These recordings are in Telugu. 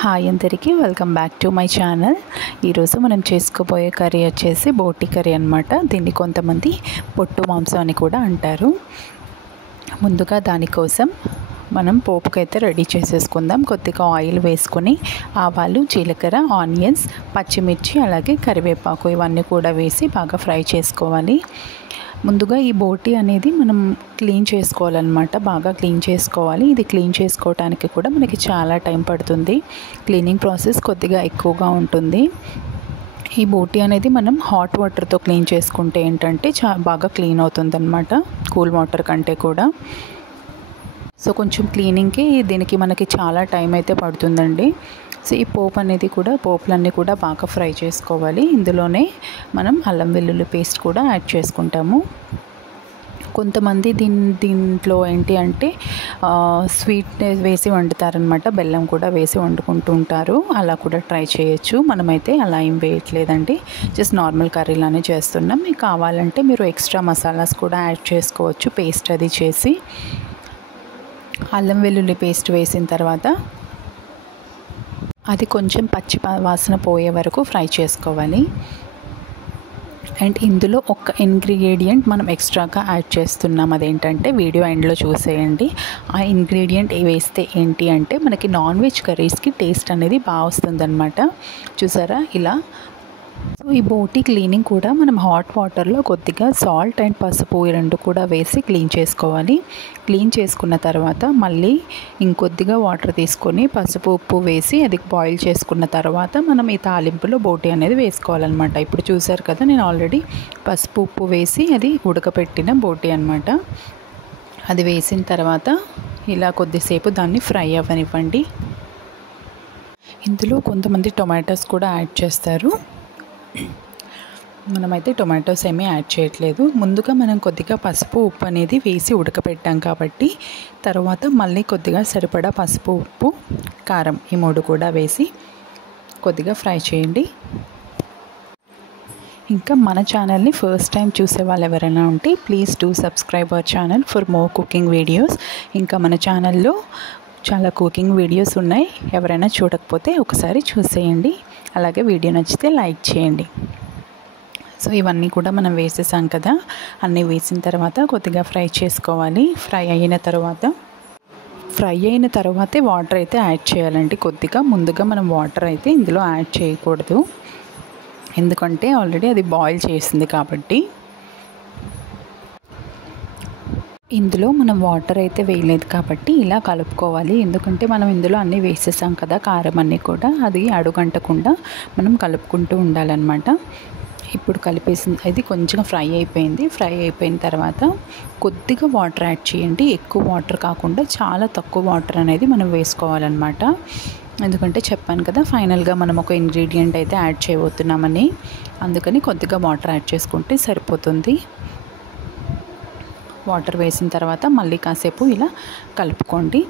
హాయ్ అందరికీ welcome back to my channel. ఈరోజు మనం చేసుకోబోయే కర్రీ వచ్చేసి బోటి కర్రీ అనమాట. దీన్ని కొంతమంది పొట్టు మాంసం అని కూడా అంటారు. ముందుగా దానికోసం మనం పోపుకైతే రెడీ చేసేసుకుందాం. కొద్దిగా ఆయిల్ వేసుకొని ఆవాలు, జీలకర్ర, ఆనియన్స్, పచ్చిమిర్చి, అలాగే కరివేపాకు ఇవన్నీ కూడా వేసి బాగా ఫ్రై చేసుకోవాలి. ముందుగా ఈ బోటి అనేది మనం క్లీన్ చేసుకోవాలన్నమాట. బాగా క్లీన్ చేసుకోవాలి. ఇది క్లీన్ చేసుకోవడానికి కూడా మనకి చాలా టైం పడుతుంది. క్లీనింగ్ ప్రాసెస్ కొద్దిగా ఎక్కువగా ఉంటుంది. ఈ బోటి అనేది మనం హాట్ వాటర్తో క్లీన్ చేసుకుంటే ఏంటంటే బాగా క్లీన్ అవుతుందన్నమాట, కూల్ వాటర్ కంటే కూడా. సో కొంచెం క్లీనింగ్కి దీనికి మనకి చాలా టైం అయితే పడుతుందండి. సో ఈ పోపులన్నీ కూడా బాగా ఫ్రై చేసుకోవాలి. ఇందులోనే మనం అల్లం వెల్లుల్లి పేస్ట్ కూడా యాడ్ చేసుకుంటాము. కొంతమంది దీంట్లో ఏంటి అంటే స్వీట్ వేసి వండుతారనమాట. బెల్లం కూడా వేసి వండుకుంటూ ఉంటారు. అలా కూడా ట్రై చేయొచ్చు. మనమైతే అలా ఏం వేయట్లేదండి, జస్ట్ నార్మల్ కర్రీలానే చేస్తున్నాం. మీకు కావాలంటే మీరు ఎక్స్ట్రా మసాలాస్ కూడా యాడ్ చేసుకోవచ్చు. పేస్ట్ అది చేసి అల్లం వెల్లుల్లి పేస్ట్ వేసిన తర్వాత అది కొంచెం పచ్చి వాసన పోయే వరకు ఫ్రై చేసుకోవాలి. అండ్ ఇందులో ఒక ఇంగ్రీడియంట్ మనం ఎక్స్ట్రాగా యాడ్ చేస్తున్నాం. అదేంటంటే వీడియో ఎండ్లో చూసేయండి. ఆ ఇంగ్రీడియంట్ వేస్తే ఏంటి అంటే మనకి నాన్ వెజ్ కర్రీస్కి టేస్ట్ అనేది బాగా వస్తుందన్నమాట. చూసారా ఇలా. సో ఈ బోటి క్లీనింగ్ కూడా మనం హాట్ వాటర్లో కొద్దిగా సాల్ట్ అండ్ పసుపు ఈ రెండు కూడా వేసి క్లీన్ చేసుకోవాలి. క్లీన్ చేసుకున్న తర్వాత మళ్ళీ ఇంకొద్దిగా వాటర్ తీసుకొని పసుపు ఉప్పు వేసి అది బాయిల్ చేసుకున్న తర్వాత మనం ఈ తాలింపులో బోటి అనేది వేసుకోవాలన్నమాట. ఇప్పుడు చూసారు కదా, నేను ఆల్రెడీ పసుపు ఉప్పు వేసి అది ఉడకపెట్టిన బోటి అనమాట. అది వేసిన తర్వాత ఇలా కొద్దిసేపు దాన్ని ఫ్రై అవ్వనివ్వండి. ఇందులో కొంతమంది టొమాటోస్ కూడా యాడ్ చేస్తారు. మనమైతే టొమాటోస్ ఏమీ యాడ్ చేయట్లేదు. ముందుగా మనం కొద్దిగా పసుపు ఉప్పు అనేది వేసి ఉడకపెట్టాం కాబట్టి తర్వాత మళ్ళీ కొద్దిగా సరిపడా పసుపు, ఉప్పు, కారం ఈ మూడు కూడా వేసి కొద్దిగా ఫ్రై చేయండి. ఇంకా మన ఛానల్ని ఫస్ట్ టైం చూసే వాళ్ళు ఎవరైనా ఉంటే please do subscribe our channel for more cooking videos. ఇంకా మన ఛానల్లో చాలా కుకింగ్ వీడియోస్ ఉన్నాయి. ఎవరైనా చూడకపోతే ఒకసారి చూసేయండి. అలాగే వీడియో నచ్చితే లైక్ చేయండి. సో ఇవన్నీ కూడా మనం వేసేసాం కదా, అన్నీ వేసిన తర్వాత కొద్దిగా ఫ్రై చేసుకోవాలి. ఫ్రై అయిన తర్వాతే వాటర్ అయితే యాడ్ చేయాలండి. కొద్దిగా ముందుగా మనం వాటర్ అయితే ఇందులో యాడ్ చేయకూడదు, ఎందుకంటే ఆల్రెడీ అది బాయిల్ చేసింది కాబట్టి. ఇందులో మనం వాటర్ అయితే వేయలేదు కాబట్టి ఇలా కలుపుకోవాలి. ఎందుకంటే మనం ఇందులో అన్నీ వేసేసాం కదా, కారం అన్నీ కూడా, అది అడుగంటకుండా మనం కలుపుకుంటూ ఉండాలన్నమాట. ఇప్పుడు కలిపేసింది అది కొంచెం ఫ్రై అయిపోయింది. ఫ్రై అయిపోయిన తర్వాత కొద్దిగా వాటర్ యాడ్ చేయండి. ఎక్కువ వాటర్ కాకుండా చాలా తక్కువ వాటర్ అనేది మనం వేసుకోవాలన్నమాట. ఎందుకంటే చెప్పాను కదా, ఫైనల్గా మనం ఒక ఇంగ్రీడియంట్ అయితే యాడ్ చేయబోతున్నామని, అందుకని కొద్దిగా వాటర్ యాడ్ చేసుకుంటే సరిపోతుంది. వాటర్ వేసిన తర్వాత మళ్ళీ కాసేపు ఇలా కలుపుకోండి.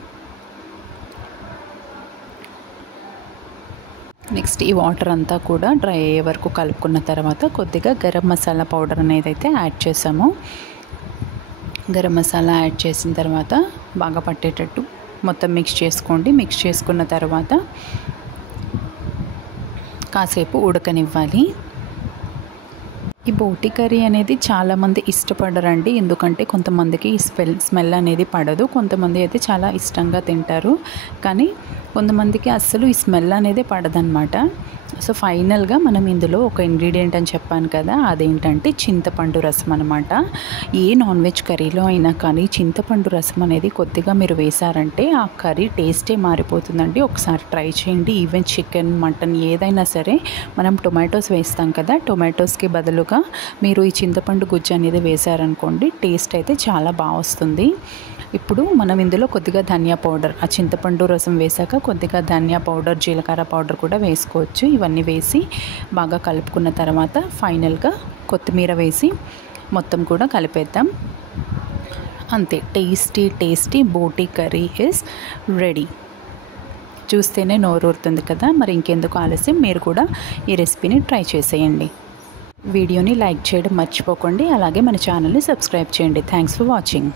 నెక్స్ట్ ఈ వాటర్ అంతా కూడా డ్రై అయ్యే వరకు కలుపుకున్న తర్వాత కొద్దిగా గరం మసాలా పౌడర్ అనేది అయితే యాడ్ చేసాము. గరం మసాలా యాడ్ చేసిన తర్వాత బాగా పట్టేటట్టు మొత్తం మిక్స్ చేసుకోండి. మిక్స్ చేసుకున్న తర్వాత కాసేపు ఉడకనివ్వాలి. ఈ బోటి కర్రీ అనేది చాలామంది ఇష్టపడరండి, ఎందుకంటే కొంతమందికి ఈ స్మెల్ అనేది పడదు. కొంతమంది అయితే చాలా ఇష్టంగా తింటారు, కానీ కొంతమందికి అస్సలు ఈ స్మెల్ అనేది పడదన్నమాట. సో ఫైనల్గా మనం ఇందులో ఒక ఇంగ్రీడియంట్ అని చెప్పాను కదా, అదేంటంటే చింతపండు రసం అనమాట. ఏ నాన్ వెజ్ కర్రీలో అయినా కానీ చింతపండు రసం అనేది కొద్దిగా మీరు వేశారంటే ఆ కర్రీ టేస్టే మారిపోతుందండి. ఒకసారి ట్రై చేయండి. ఈవెన్ చికెన్, మటన్ ఏదైనా సరే మనం టొమాటోస్ వేస్తాం కదా, టొమాటోస్కి బదులుగా మీరు ఈ చింతపండు గుజ్జు అనేది వేశారనుకోండి, టేస్ట్ అయితే చాలా బాగా వస్తుంది. ఇప్పుడు మనం ఇందులో కొద్దిగా ధనియా పౌడర్, ఆ చింతపండు రసం వేసాక కొద్దిగా ధనియా పౌడర్, జీలకర్ర పౌడర్ కూడా వేసుకోవచ్చు. ఇవన్నీ వేసి బాగా కలుపుకున్న తర్వాత ఫైనల్గా కొత్తిమీర వేసి మొత్తం కూడా కలిపేద్దాం. అంతే, టేస్టీ బోటి కర్రీ ఈజ్ రెడీ. చూస్తేనే నోరూరుతుంది కదా, మరి ఇంకెందుకు ఆలస్యం, మీరు కూడా ఈ రెసిపీని ట్రై చేసేయండి. వీడియోని లైక్ చేయడం మర్చిపోకండి. అలాగే మన ఛానల్ని సబ్స్క్రైబ్ చేయండి. Thanks for watching.